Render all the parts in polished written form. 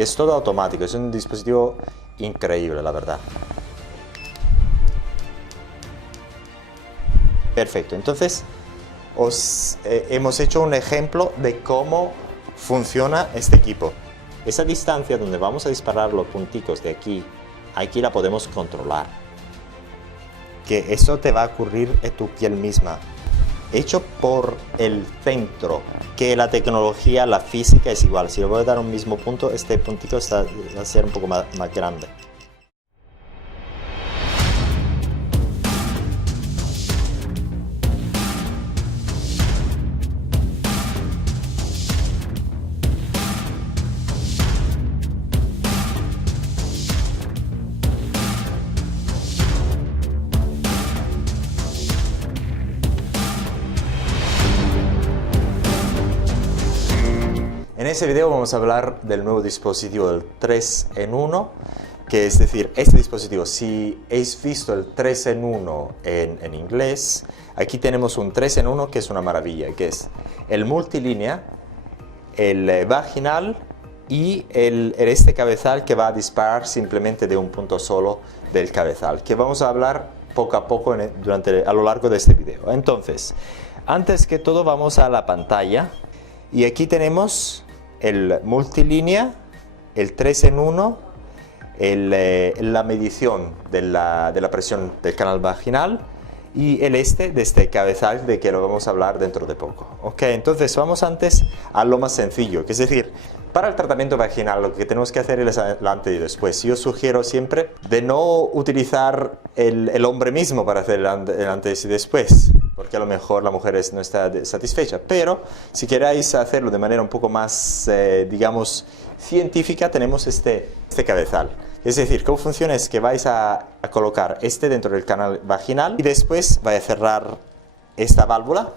que es todo automático, es un dispositivo increíble, la verdad. Perfecto, entonces hemos hecho un ejemplo de cómo funciona este equipo. Esa distancia donde vamos a disparar los punticos de aquí a aquí la podemos controlar. Que eso te va a ocurrir en tu piel misma. Hecho por el centro, que la tecnología, la física es igual. Si le voy a dar un mismo punto, este puntito va a ser un poco más grande. En este video vamos a hablar del nuevo dispositivo del 3 en 1, que es decir, este dispositivo, si habéis visto el 3 en 1 en inglés, aquí tenemos un 3 en 1 que es una maravilla, que es el multilínea, el vaginal y este cabezal que va a disparar simplemente de un punto solo del cabezal, que vamos a hablar poco a poco a lo largo de este video. Entonces, antes que todo vamos a la pantalla y aquí tenemos el multilínea, el 3 en 1, la medición de la presión del canal vaginal y de este cabezal de que lo vamos a hablar dentro de poco. Ok, entonces vamos antes a lo más sencillo, que es decir, para el tratamiento vaginal lo que tenemos que hacer es el antes y después. Yo sugiero siempre de no utilizar el hombre mismo para hacer el antes y después, porque a lo mejor la mujer no está satisfecha, pero si queréis hacerlo de manera un poco más, digamos, científica, tenemos este cabezal. Es decir, ¿cómo funciona? Es que vais a colocar dentro del canal vaginal y después vais a cerrar esta válvula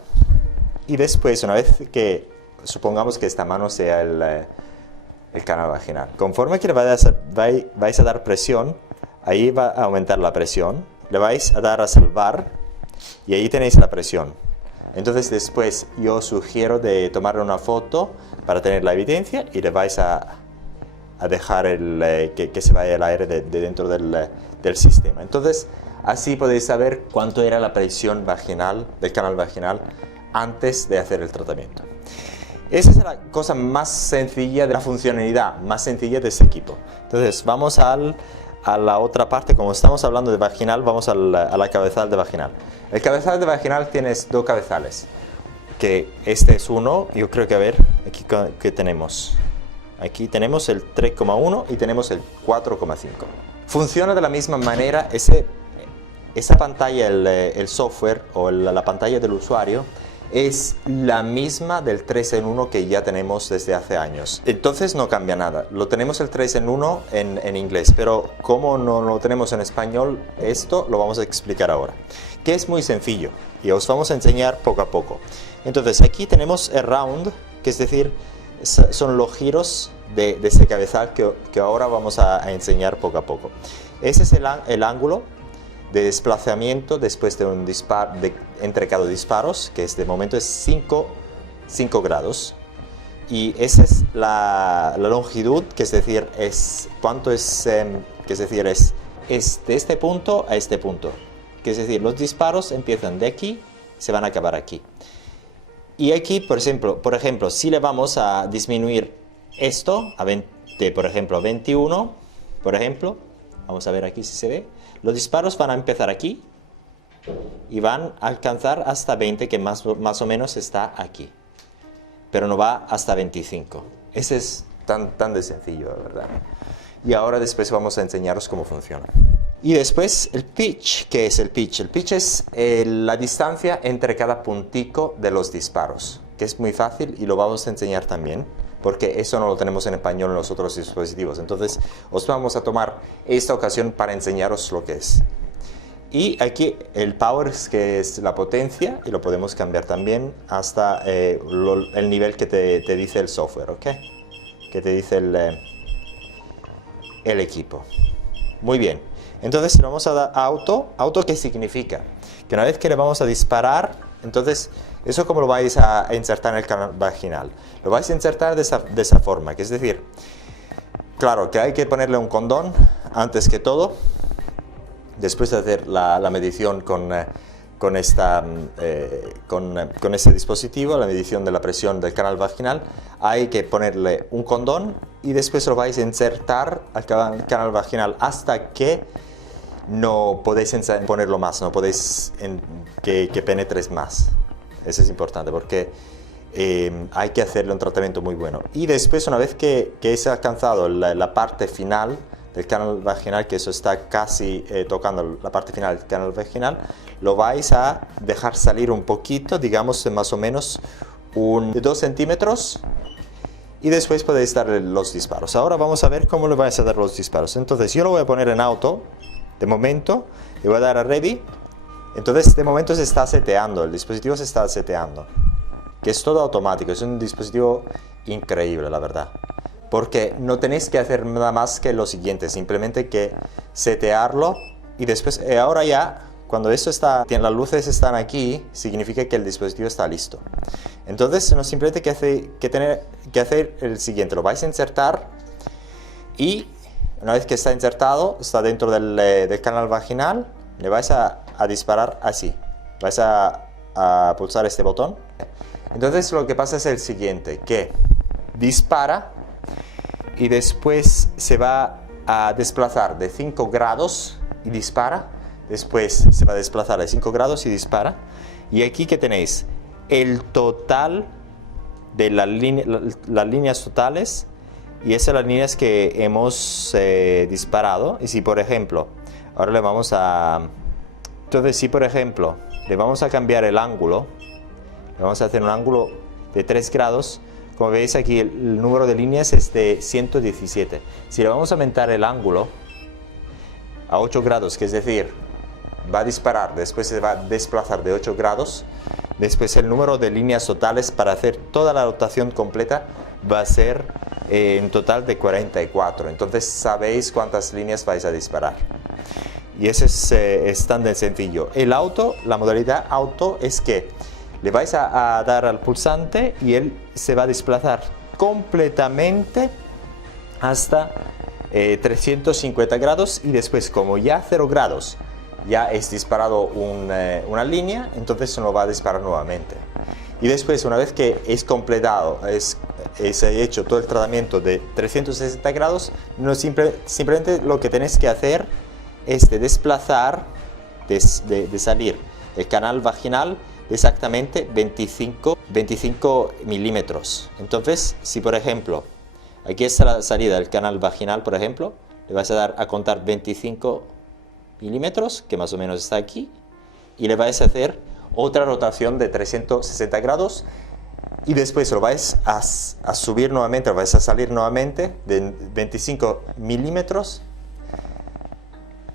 y después, una vez que supongamos que esta mano sea el canal vaginal, conforme que le vais a dar presión, ahí va a aumentar la presión, le vais a dar a salvar y ahí tenéis la presión. Entonces después yo sugiero de tomarle una foto para tener la evidencia y le vais a dejar que se vaya el aire de dentro del sistema. Entonces así podéis saber cuánto era la presión vaginal del canal vaginal antes de hacer el tratamiento. Esa es la cosa más sencilla de la funcionalidad, más sencilla de este equipo. Entonces vamos a la otra parte. Como estamos hablando de vaginal, vamos a la cabezal de vaginal. El cabezal de vaginal tienes dos cabezales, que este es uno, yo creo que a ver, aquí que tenemos. Aquí tenemos el 3,1 y tenemos el 4,5. Funciona de la misma manera, esa pantalla, el software o la pantalla del usuario, es la misma del 3 en 1 que ya tenemos desde hace años. Entonces no cambia nada. Lo tenemos el 3 en 1 en inglés, pero como no lo tenemos en español, esto lo vamos a explicar ahora. Que es muy sencillo y os vamos a enseñar poco a poco. Entonces aquí tenemos el round, que es decir, son los giros de este cabezal que ahora vamos a enseñar poco a poco. Ese es el ángulo de desplazamiento después de un disparo, entre cada disparos, que de momento es 5 grados. Y esa es la longitud, que es decir, cuánto es, que es decir, es de este punto a este punto. Que es decir, los disparos empiezan de aquí, se van a acabar aquí. Y aquí, por ejemplo, si le vamos a disminuir esto a 20, por ejemplo, 21, por ejemplo, vamos a ver aquí si se ve. Los disparos van a empezar aquí y van a alcanzar hasta 20, que más o menos está aquí. Pero no va hasta 25. Ese es tan de sencillo, la verdad. Y ahora después vamos a enseñaros cómo funciona. Y después el pitch. ¿Qué es el pitch? El pitch es la distancia entre cada puntico de los disparos, que es muy fácil y lo vamos a enseñar también, porque eso no lo tenemos en español en los otros dispositivos. Entonces os vamos a tomar esta ocasión para enseñaros lo que es. Y aquí el power, que es la potencia, y lo podemos cambiar también hasta el nivel que te dice el software, ¿ok? Que te dice el equipo. Muy bien. Entonces le vamos a dar auto. ¿Auto qué significa? Que una vez que le vamos a disparar, entonces eso como lo vais a insertar en el canal vaginal. Lo vais a insertar de esa forma, que es decir, Claro que hay que ponerle un condón antes que todo. Después de hacer la medición con este dispositivo, la medición de la presión del canal vaginal, hay que ponerle un condón y después lo vais a insertar al canal vaginal hasta que no podéis ponerlo más, no podéis que penetres más. Eso es importante porque hay que hacerle un tratamiento muy bueno. Y después, una vez que se ha alcanzado la parte final del canal vaginal, que eso está casi tocando la parte final del canal vaginal, lo vais a dejar salir un poquito, digamos más o menos de 2 centímetros, y después podéis darle los disparos. Ahora vamos a ver cómo le vais a dar los disparos. Entonces yo lo voy a poner en auto, de momento, le voy a dar a ready. Entonces de momento se está seteando, el dispositivo se está seteando, que es todo automático, es un dispositivo increíble, la verdad. Porque no tenéis que hacer nada más que lo siguiente, simplemente que setearlo y después, ahora ya, cuando esto está, las luces están aquí, significa que el dispositivo está listo. Entonces, no simplemente tener que hacer el siguiente, lo vais a insertar y una vez que está insertado, está dentro del canal vaginal, le vais a disparar así, vais a pulsar este botón. Entonces, lo que pasa es el siguiente, que dispara y después se va a desplazar de 5 grados y dispara, después se va a desplazar de 5 grados y dispara, y aquí que tenéis el total de las líneas totales, y esas son las líneas que hemos disparado. Y si por ejemplo, ahora entonces si por ejemplo le vamos a cambiar el ángulo, le vamos a hacer un ángulo de 3 grados, como veis aquí el número de líneas es de 117. Si le vamos a aumentar el ángulo a 8 grados, que es decir, va a disparar, después se va a desplazar de 8 grados, después el número de líneas totales para hacer toda la rotación completa va a ser en total de 44. Entonces sabéis cuántas líneas vais a disparar. Y eso es tan de sencillo. La modalidad auto es que le vais a dar al pulsante y él se va a desplazar completamente hasta 350 grados, y después, como ya 0 grados ya es disparado una línea, entonces no va a disparar nuevamente. Y después, una vez que es completado, es hecho todo el tratamiento de 360 grados, simplemente lo que tenéis que hacer es desplazar, de salir el canal vaginal exactamente 25 milímetros. Entonces, si por ejemplo, aquí está la salida del canal vaginal, por ejemplo, le vas a dar a contar 25 milímetros, que más o menos está aquí, y le vais a hacer otra rotación de 360 grados, y después lo vais a subir nuevamente, lo vais a salir nuevamente de 25 milímetros,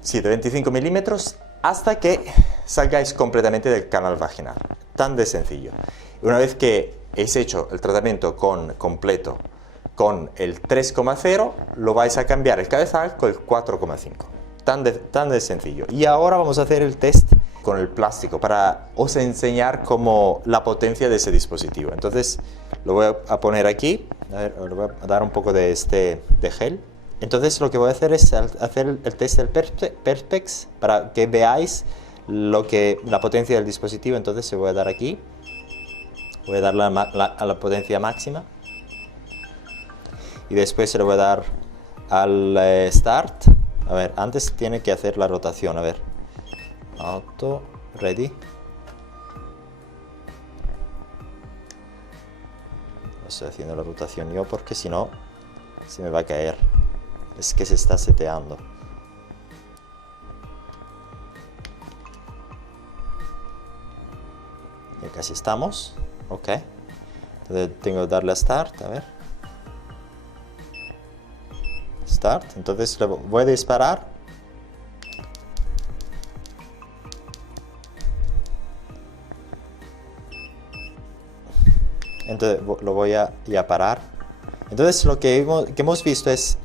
sí, de 25 milímetros, hasta que salgáis completamente del canal vaginal. Tan de sencillo. Una vez que es hecho el tratamiento completo con el 3,0, lo vais a cambiar el cabezal con el 4,5. Tan de sencillo. Y ahora vamos a hacer el test con el plástico para os enseñar cómo la potencia de ese dispositivo. Entonces lo voy a poner aquí. A ver, le voy a dar un poco de gel. Entonces lo que voy a hacer es hacer el test del Perspex para que veáis la potencia del dispositivo. Entonces se voy a dar aquí, voy a dar a la potencia máxima y después se le voy a dar al Start. A ver, antes tiene que hacer la rotación. A ver, auto, ready. Estoy haciendo la rotación yo porque si no se me va a caer. Es que se está seteando. Ya casi estamos. Ok. Entonces tengo que darle a Start. A ver. Start. Entonces le voy a disparar. Entonces lo voy a parar. Entonces lo que hemos visto es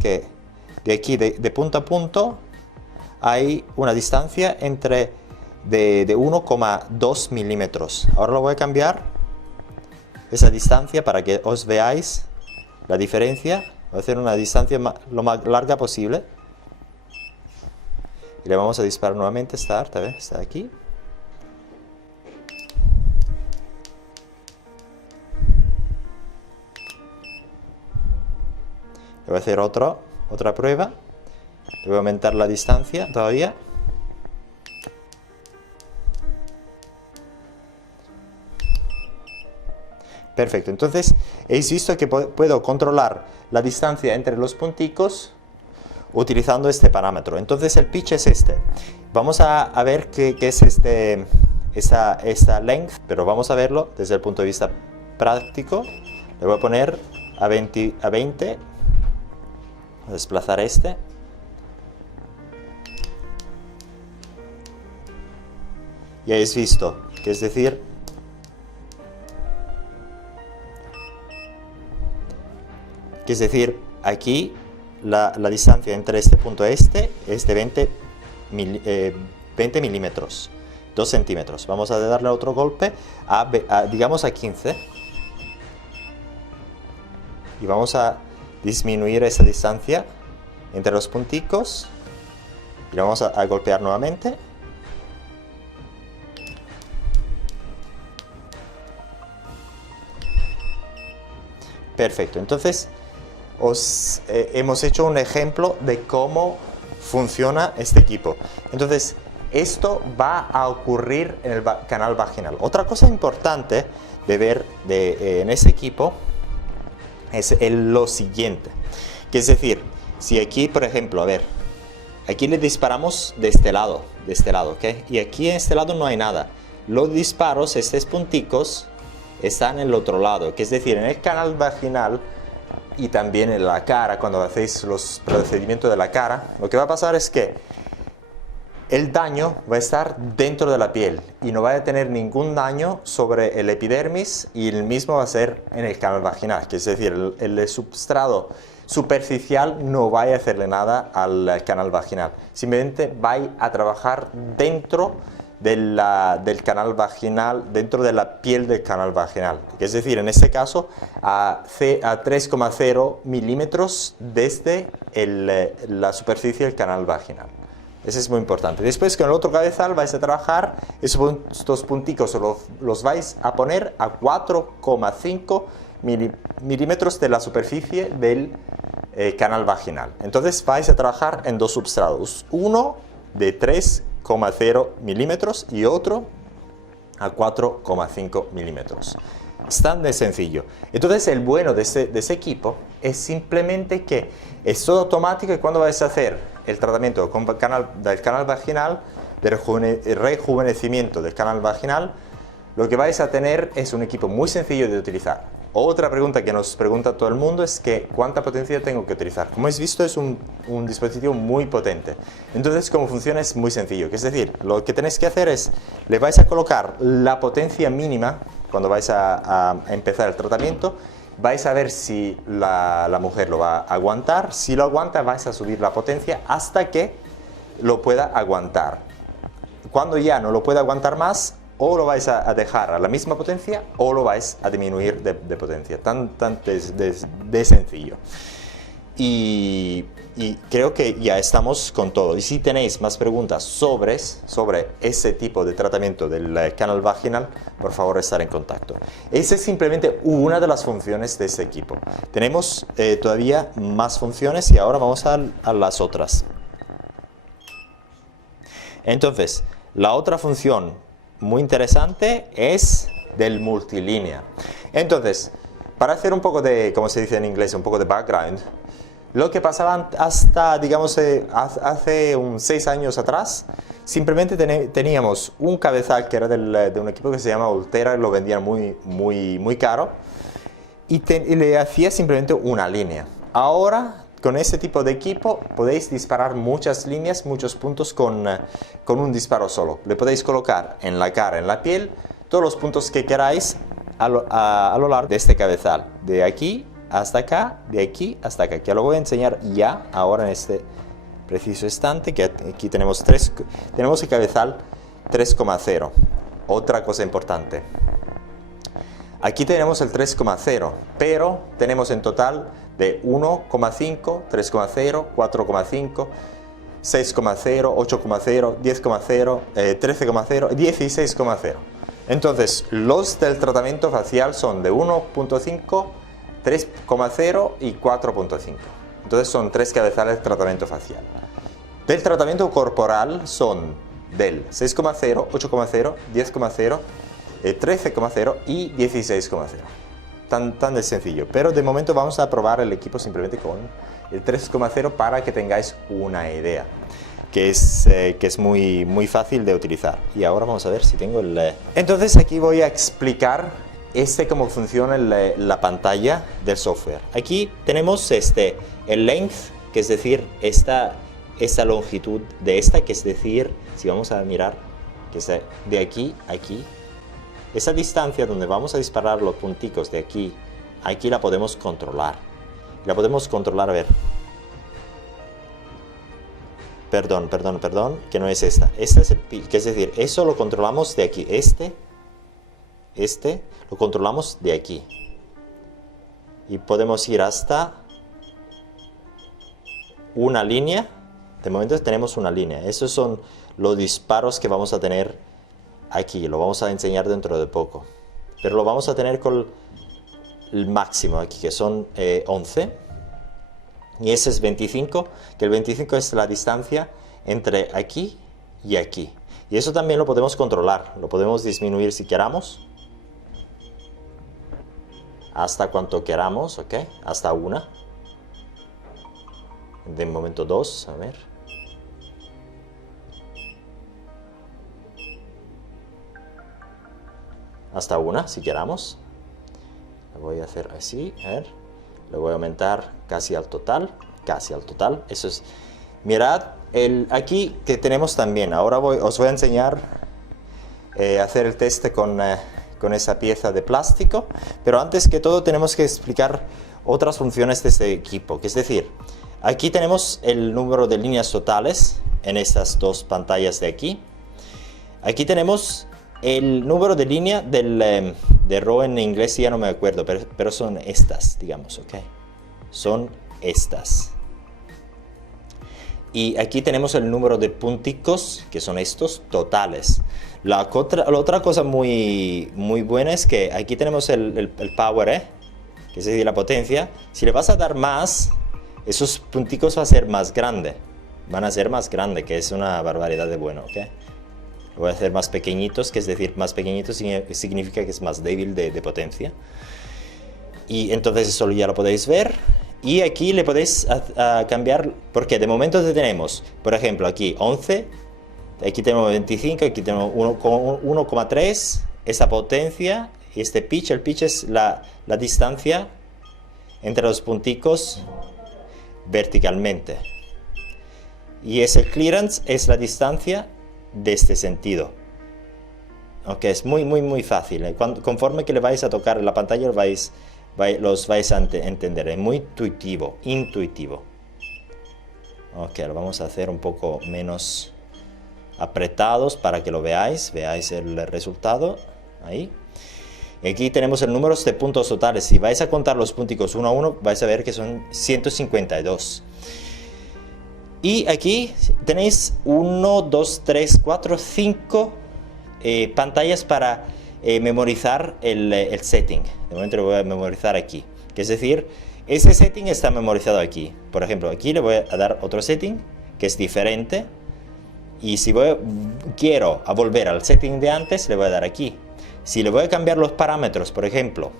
que de aquí, de punto a punto, hay una distancia de 1,2 milímetros. Ahora lo voy a cambiar esa distancia para que os veáis la diferencia, voy a hacer una distancia lo más larga posible. Y le vamos a disparar nuevamente, start, a ver, está aquí. Le voy a hacer otra prueba. Le voy a aumentar la distancia todavía. Perfecto, entonces habéis visto que puedo controlar la distancia entre los punticos utilizando este parámetro. Entonces el pitch es este. Vamos a ver qué es esta length, pero vamos a verlo desde el punto de vista práctico. Le voy a poner a 20, voy a desplazar este. Y habéis visto que es decir, aquí la distancia entre este punto es de 20 milímetros, 2 centímetros. Vamos a darle otro golpe, digamos a 15. Y vamos a disminuir esa distancia entre los punticos. Y lo vamos a golpear nuevamente. Perfecto, entonces hemos hecho un ejemplo de cómo funciona este equipo. Entonces, esto va a ocurrir en el canal vaginal. Otra cosa importante de ver en ese equipo es lo siguiente. Que es decir, si aquí, por ejemplo, a ver, aquí le disparamos de este lado, ¿ok? Y aquí en este lado no hay nada. Los disparos, estos punticos, están en el otro lado, que es decir, en el canal vaginal y también en la cara, cuando hacéis los procedimientos de la cara, lo que va a pasar es que el daño va a estar dentro de la piel y no va a tener ningún daño sobre el epidermis, y el mismo va a ser en el canal vaginal, que es decir, el substrato superficial no va a hacerle nada al canal vaginal, simplemente va a trabajar dentro del canal vaginal, dentro de la piel del canal vaginal, es decir, en este caso a 3,0 milímetros desde la superficie del canal vaginal. Eso es muy importante. Después con el otro cabezal vais a trabajar estos punticos, los vais a poner a 4,5 milímetros de la superficie del canal vaginal. Entonces vais a trabajar en dos substratos, uno de 3,0 milímetros y otro a 4,5 milímetros. Es tan de sencillo. Entonces el bueno de ese equipo es simplemente que es todo automático, y cuando vais a hacer el tratamiento del canal vaginal, de rejuvenecimiento del canal vaginal, lo que vais a tener es un equipo muy sencillo de utilizar. Otra pregunta que nos pregunta todo el mundo es que ¿cuánta potencia tengo que utilizar? Como habéis visto, es un dispositivo muy potente. Entonces, cómo funciona es muy sencillo. Es decir, lo que tenéis que hacer es, le vais a colocar la potencia mínima cuando vais a empezar el tratamiento. Vais a ver si la mujer lo va a aguantar. Si lo aguanta, vais a subir la potencia hasta que lo pueda aguantar. Cuando ya no lo pueda aguantar más, o lo vais a dejar a la misma potencia o lo vais a disminuir de potencia. Tan de sencillo. Y creo que ya estamos con todo. Y si tenéis más preguntas sobre ese tipo de tratamiento del canal vaginal, por favor estar en contacto. Esa es simplemente una de las funciones de este equipo. Tenemos todavía más funciones y ahora vamos a las otras. Entonces, la otra función muy interesante es del multilínea. Entonces, para hacer un poco de, como se dice en inglés, un poco de background, lo que pasaba hasta, digamos, hace 6 años atrás, simplemente teníamos un cabezal que era de un equipo que se llama Ultera, lo vendían muy caro, y le hacía simplemente una línea. Ahora, con este tipo de equipo podéis disparar muchas líneas, muchos puntos con un disparo solo. Le podéis colocar en la cara, en la piel, todos los puntos que queráis a lo largo de este cabezal. De aquí hasta acá, de aquí hasta acá. Que lo voy a enseñar ya, ahora en este preciso instante, que aquí tenemos el cabezal 3,0. Otra cosa importante. Aquí tenemos el 3,0, pero tenemos en total de 1,5, 3,0, 4,5, 6,0, 8,0, 10,0, 13,0 y 16,0. Entonces, los del tratamiento facial son de 1,5, 3,0 y 4,5. Entonces son 3 cabezales de tratamiento facial. Del tratamiento corporal son del 6,0, 8,0, 10,0, 13,0 y 16,0. Tan de sencillo. Pero de momento vamos a probar el equipo simplemente con el 3,0 para que tengáis una idea. Que es muy fácil de utilizar. Y ahora vamos a ver si tengo el... Entonces aquí voy a explicar cómo funciona la pantalla del software. Aquí tenemos el length, que es decir, esta longitud de que es decir, si vamos a mirar, que es de aquí a aquí, esa distancia donde vamos a disparar los punticos de aquí a aquí la podemos controlar. La podemos controlar, a ver. Perdón, que no es esta. Este es el pitch, que es decir, eso lo controlamos de aquí. Este lo controlamos de aquí. Y podemos ir hasta una línea. De momento tenemos una línea. Esos son los disparos que vamos a tener aquí. Lo vamos a enseñar dentro de poco. Pero lo vamos a tener con el máximo aquí, que son 11. Y ese es 25, que el 25 es la distancia entre aquí y aquí. Y eso también lo podemos controlar, lo podemos disminuir si queramos. Hasta cuanto queramos, ¿ok? Hasta 1. De momento 2, a ver. Hasta 1, si queramos. Lo voy a hacer así, a ver. Lo voy a aumentar casi al total, eso es. Mirad, aquí que tenemos también, ahora os voy a enseñar a hacer el test con esa pieza de plástico, pero antes que todo tenemos que explicar otras funciones de este equipo, que es decir, aquí tenemos el número de líneas totales en estas dos pantallas de aquí. Aquí tenemos el número de línea de row en inglés, ya no me acuerdo, pero son estas, digamos, ¿ok? Son estas. Y aquí tenemos el número de punticos, que son estos, totales. La otra cosa muy buena es que aquí tenemos el power, que es decir, la potencia. Si le vas a dar más, esos punticos van a ser más grandes. Que es una barbaridad de bueno, ¿ok? Lo voy a hacer más pequeñitos, que es decir, más pequeñitos significa que es más débil de potencia. Y entonces eso ya lo podéis ver. Y aquí le podéis cambiar, porque de momento tenemos, por ejemplo, aquí 11, aquí tenemos 25, aquí tenemos 1,3, esa potencia, y este pitch, el pitch es la distancia entre los punticos verticalmente. Y el clearance es la distancia de este sentido. Ok, es muy fácil. Conforme que le vais a tocar la pantalla los vais a entender. Es muy intuitivo. Ok, lo vamos a hacer un poco menos apretados para que lo veáis el resultado. Ahí. Aquí tenemos el número de puntos totales. Si vais a contar los punticos uno a uno, vais a ver que son 152. Y aquí tenéis 1, 2, 3, 4, 5 pantallas para memorizar el setting. De momento lo voy a memorizar aquí. Que es decir, ese setting está memorizado aquí. Por ejemplo, aquí le voy a dar otro setting que es diferente. Y si quiero volver al setting de antes, le voy a dar aquí. Si le voy a cambiar los parámetros, por ejemplo,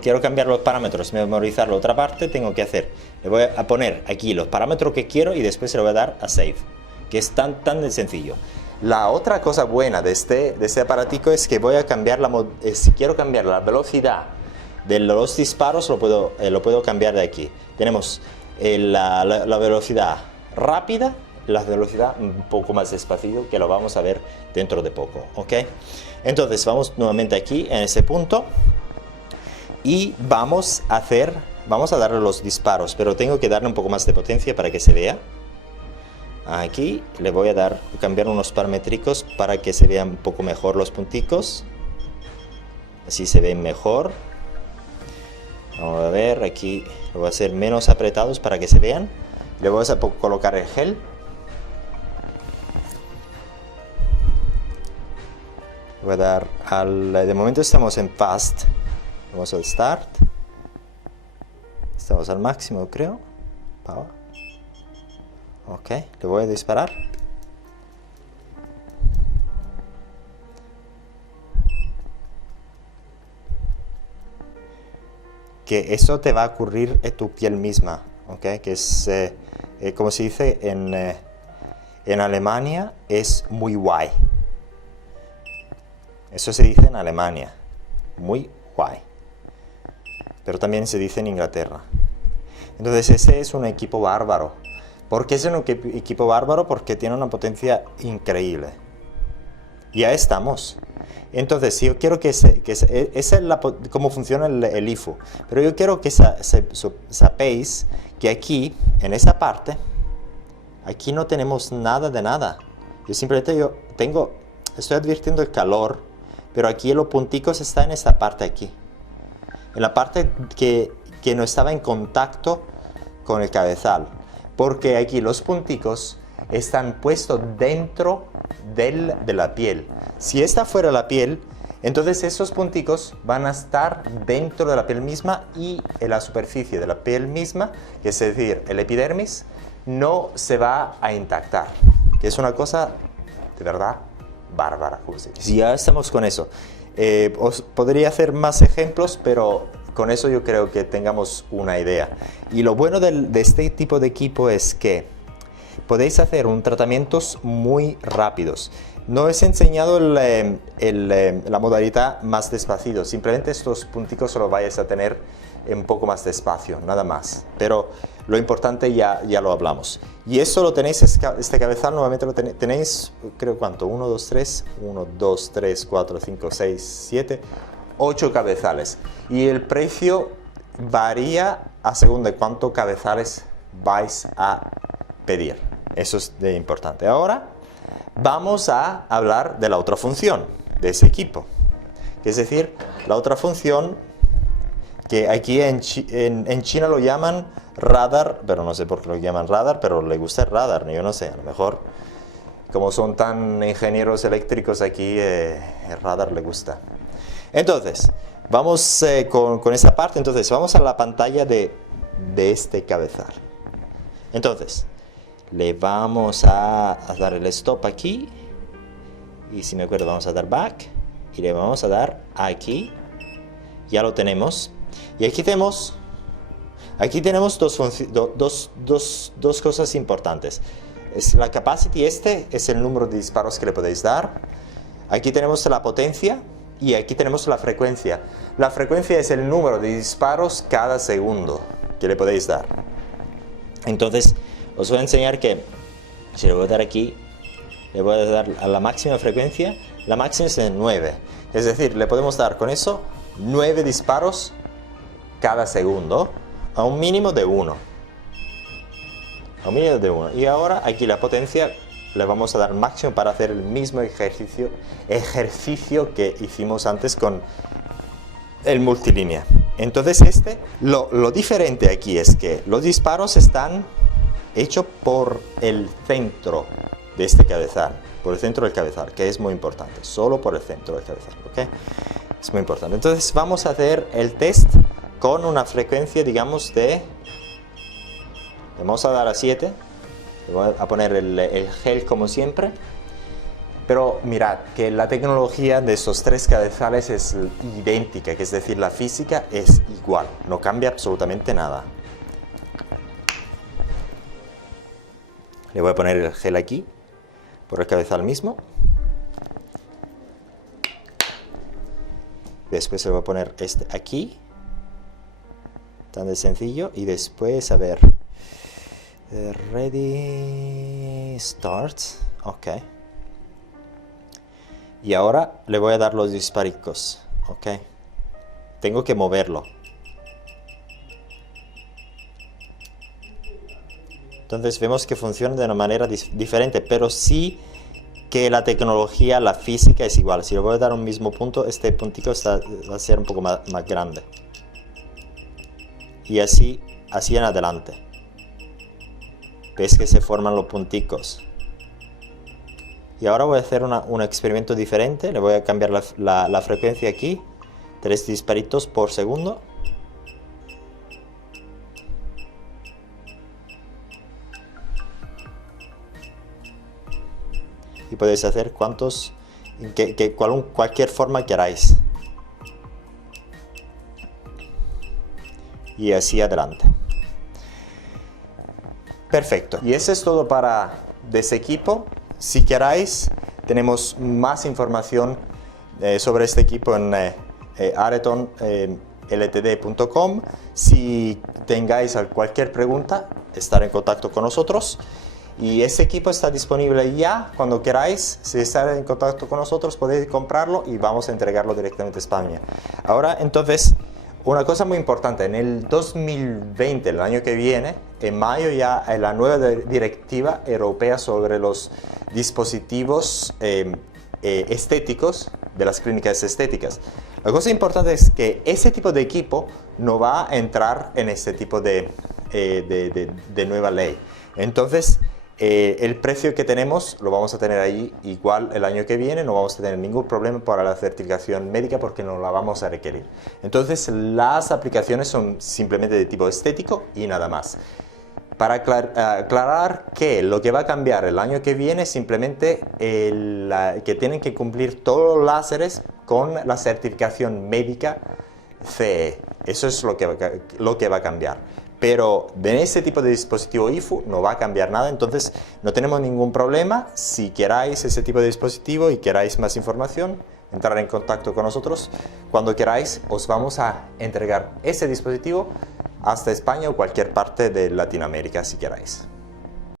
quiero cambiar los parámetros, memorizar la otra parte, tengo que le voy a poner aquí los parámetros que quiero y después se le voy a dar a Save, que es tan de sencillo. La otra cosa buena de este aparatico es que voy a cambiar si quiero cambiar la velocidad de los disparos, lo puedo cambiar de aquí. Tenemos la velocidad rápida, la velocidad un poco más despacio, que lo vamos a ver dentro de poco, ¿ok? Entonces vamos nuevamente aquí en ese punto. Y vamos a darle los disparos, pero tengo que darle un poco más de potencia para que se vea. Aquí le voy a cambiar unos paramétricos para que se vean un poco mejor los punticos. así se ven mejor. Vamos a ver, aquí lo voy a hacer menos apretados para que se vean. Le voy a colocar el gel. Voy a dar de momento estamos en fast. Vamos al start. Estamos al máximo, creo. Power. Ok, le voy a disparar. Que eso te va a ocurrir en tu piel misma, ¿ok? Que es, como se dice en Alemania, es muy guay. Eso se dice en Alemania, muy guay. Pero también se dice en Inglaterra. Entonces ese es un equipo bárbaro. ¿Por qué es un equipo bárbaro? Porque tiene una potencia increíble. Ya estamos. Entonces, si yo quiero esa es cómo funciona el IFU. Pero yo quiero que sepáis que aquí, en esa parte, aquí no tenemos nada de nada. Yo simplemente estoy advirtiendo el calor, pero aquí los punticos están en esta parte aquí. En la parte que no estaba en contacto con el cabezal. Porque aquí los punticos están puestos dentro de la piel. Si esta fuera la piel, entonces esos punticos van a estar dentro de la piel misma y en la superficie de la piel misma, que es decir, el epidermis, no se va a intactar. Que es una cosa de verdad bárbara. Si ya estamos con eso, os podría hacer más ejemplos, pero con eso yo creo que tengamos una idea. Y lo bueno de este tipo de equipo es que podéis hacer tratamientos muy rápidos. No os he enseñado la modalidad más despacito, simplemente estos punticos solo vais a tener un poco más despacio, nada más. Pero lo importante ya lo hablamos. Y eso lo tenéis, este cabezal nuevamente lo tenéis, creo cuánto, 1, 2, 3, 1, 2, 3, 4, 5, 6, 7, 8 cabezales. Y el precio varía a según de cuántos cabezales vais a pedir. Eso es de importante. Ahora vamos a hablar de la otra función de ese equipo. Es decir, la otra función que aquí en China lo llaman radar, pero no sé por qué lo llaman radar, pero le gusta el radar, yo no sé, a lo mejor como son tan ingenieros eléctricos aquí, el radar le gusta. Entonces, vamos con esa parte, entonces vamos a la pantalla de este cabezal. Entonces, le vamos a dar el stop aquí, y si me acuerdo vamos a dar back, y le vamos a dar aquí, ya lo tenemos, y aquí tenemos dos cosas importantes. Es la capacity, es el número de disparos que le podéis dar, aquí tenemos la potencia, y aquí tenemos la frecuencia. La frecuencia es el número de disparos cada segundo que le podéis dar. Entonces, os voy a enseñar que, si le voy a dar aquí, le voy a dar a la máxima frecuencia, la máxima es de 9. Es decir, le podemos dar con eso 9 disparos cada segundo, a un mínimo de 1. A un mínimo de 1. Y ahora aquí la potencia le vamos a dar máximo para hacer el mismo ejercicio que hicimos antes con el multilínea. Entonces lo diferente aquí es que los disparos están hechos por el centro de este cabezal, por el centro del cabezal, que es muy importante, solo por el centro del cabezal, ¿ok? Es muy importante. Entonces vamos a hacer el test con una frecuencia, digamos, le vamos a dar a 7, le voy a poner el gel como siempre. Pero mirad que la tecnología de estos tres cabezales es idéntica, que es decir, la física es igual, no cambia absolutamente nada. Le voy a poner el gel aquí, por el cabezal mismo. Después le voy a poner este aquí, tan de sencillo, y después, a ver, ready, start, ok. Y ahora le voy a dar los disparicos, ok. Tengo que moverlo. Entonces vemos que funciona de una manera diferente, pero sí que la tecnología, la física es igual. Si le voy a dar un mismo punto, este puntico va a ser un poco más grande. Y así en adelante. ¿Ves que se forman los punticos? Y ahora voy a hacer un experimento diferente. Le voy a cambiar la frecuencia aquí. 3 disparitos por segundo. Y podéis hacer cualquier forma queráis. Y así adelante. Perfecto. Y eso es todo de ese equipo. Si queráis, tenemos más información sobre este equipo en aretonltd.com. Si tengáis cualquier pregunta, estar en contacto con nosotros. Y ese equipo está disponible ya cuando queráis. Si estáis en contacto con nosotros, podéis comprarlo y vamos a entregarlo directamente a España. Ahora, entonces, una cosa muy importante. En el 2020, el año que viene, en mayo ya hay la nueva directiva europea sobre los dispositivos estéticos de las clínicas estéticas. La cosa importante es que ese tipo de equipo no va a entrar en este tipo de nueva ley. Entonces, el precio que tenemos lo vamos a tener ahí igual el año que viene, no vamos a tener ningún problema para la certificación médica porque no la vamos a requerir. Entonces, las aplicaciones son simplemente de tipo estético y nada más. Para aclarar que lo que va a cambiar el año que viene es simplemente que tienen que cumplir todos los láseres con la certificación médica CE. Eso es lo que va a cambiar. Pero de ese tipo de dispositivo IFU no va a cambiar nada, entonces no tenemos ningún problema. Si queráis ese tipo de dispositivo y queráis más información, entrar en contacto con nosotros. Cuando queráis, os vamos a entregar ese dispositivo hasta España o cualquier parte de Latinoamérica si queráis.